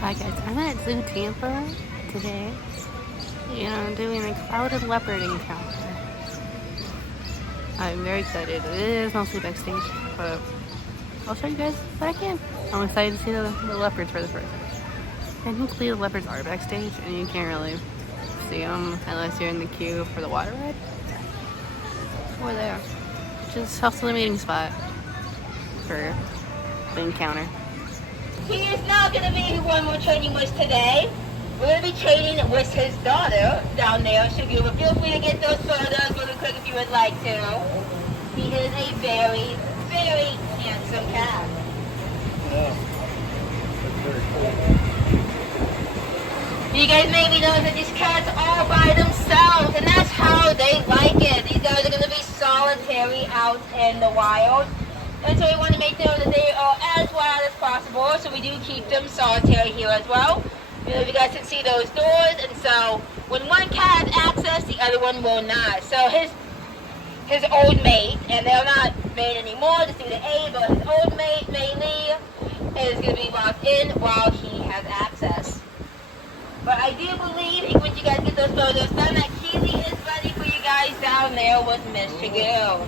Hi guys, I'm at ZooTampa today, and I'm doing a clouded leopard encounter. I'm very excited. It is mostly backstage, but I'll show you guys what I can. I'm excited to see the leopards for the first time. Technically, the leopards are backstage, and you can't really see them unless you're in the queue for the water ride. Over there, which is also the meeting spot for the encounter. He is now going to be who we're training with today. We're going to be training with his daughter down there. So feel free to get those photos really quick if you would like to. He is a very, very handsome cat. Yeah. That's very cool. You guys maybe know that these cats are by themselves, and that's how they like it. These guys are going to be solitary out in the wild. And so we want to make sure that they are as wild as possible, so we do keep them solitary here as well. You know, you guys can see those doors, and so when one cat has access, the other one will not. So his old mate, and they're not mate anymore, just due to age, but his old mate, Maylee, is going to be locked in while he has access. But I do believe, once you guys get those photos done, that Keely is ready for you guys down there with Mr. Gill.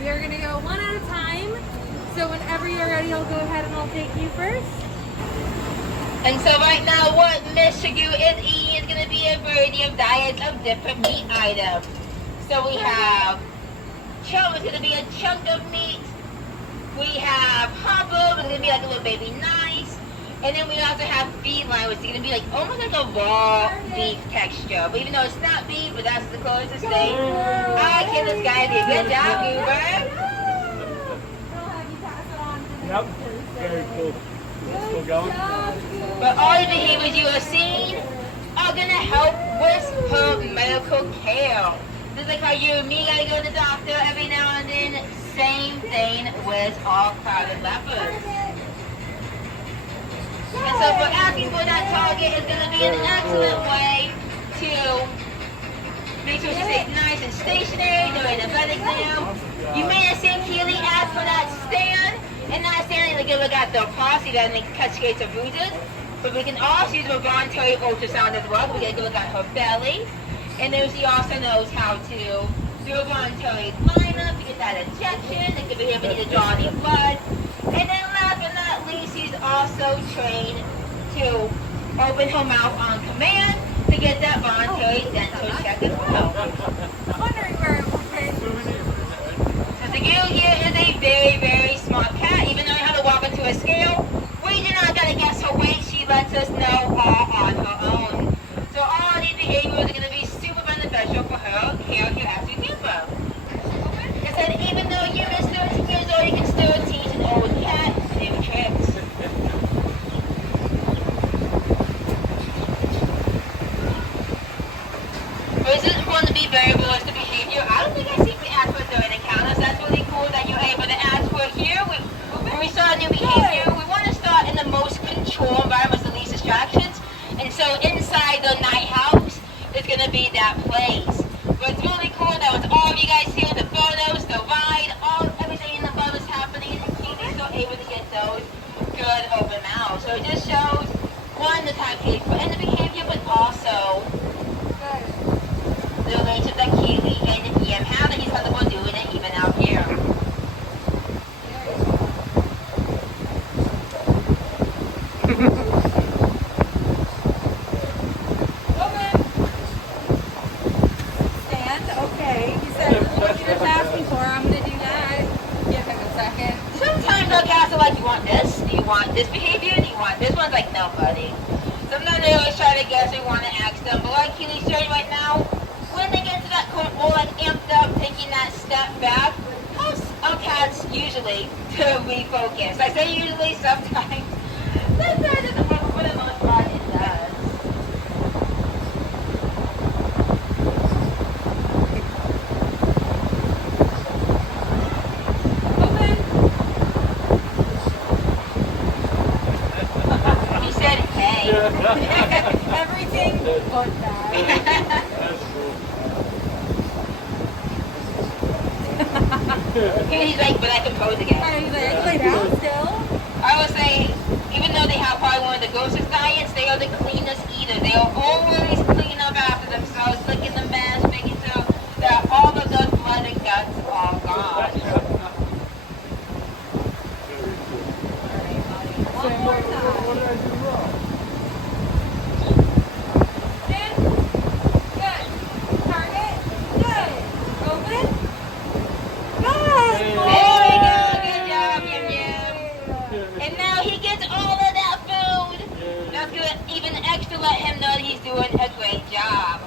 We are going to go one at a time. So whenever you're ready, I'll go ahead and I'll take you first. And so right now what Mr. Goo is eating is going to be a variety of diets of different meat items. So we have chum, it's going to be a chunk of meat. We have hopper, it's going to be like a little baby nice. And then we also have feline, which is going to be like almost like a raw beef texture. But even though it's not beef, but that's the closest thing. I give this guy a good job, Goober. Yep. Very cool. Still going? But all the behaviors you are seeing are going to help with her medical care. Just like how you and me got to go to the doctor every now and then, same thing with all clouded leopards. And so for asking for that target is going to be an excellent way to make sure she stays nice and stationary during the vet exam. You may have seen Keely ask for that stand, and that stand is to look at the paw, so that makes cascades of bruises. But we can also use a voluntary ultrasound as well. We get to look at her belly, and then she also knows how to do a voluntary lineup to get that injection. It could be able to draw any blood. And then last but not least, she's also trained to open her mouth on command to get that voluntary dental check as well. I'm wondering where it will take. So the girl here is a very, very smart cat. Even though you have to walk into a scale, we do not got to guess her weight. She lets us know all on her own. So all of these behaviors are going to be super beneficial for her here at ZooTampa. I said even though you're 13 years old, you can still teach an old cat new tricks. But it's important to be very realistic behavior. I don't think I see you ask for during encounters. That's really cool that you're able to ask for here. When we start a new behavior, we want to start in the most controlled environment with the least distractions. And so inside the night house is going to be that place. But it's really cool that with all of you guys here, the photos, the ride, everything in the above is happening, and Keely's still able to get those good open mouths. So it just shows, one, the time Keely put in the behavior, but also the relationship that Keely and EM have, and he's comfortable doing it even out here. Okay, he said what you're just asking for. I'm going to do that. Give him a second. Sometimes they'll cast it like, you want this? Do you want this behavior? Do you want this one? Like, no, buddy. Sometimes they always try to guess, we want to ask them. But like Keely's showing right now, when they get to that point, more like amped up, taking that step back, helps our cats usually to refocus. I say usually, sometimes. Sometimes it's for the most part, it does. He said, hey. Everything but that. That's cool. He's like, but I can pose again. Are you like, lay down still? I would say, even though they have probably one of the saying, what did I do wrong? In. Good. Target. Good. Open. Good. There we go. Good job, Yum Yum. And now he gets all of that food. That's gonna even extra let him know that he's doing a great job.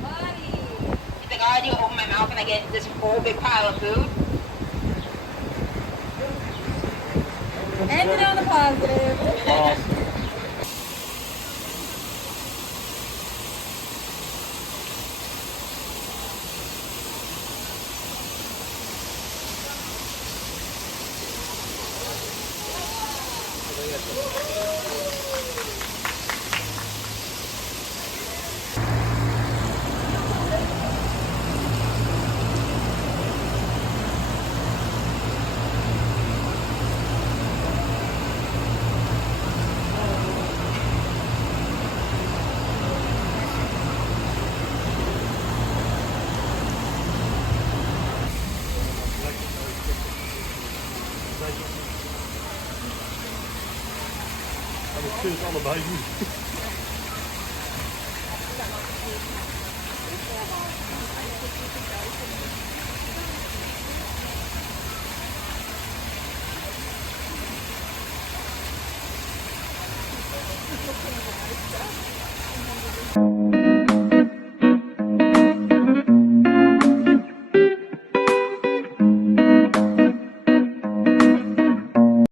Buddy. He's like, I do open my mouth and I get this whole big pile of food. Ended on a positive. Awesome. It's all about you. Thank you.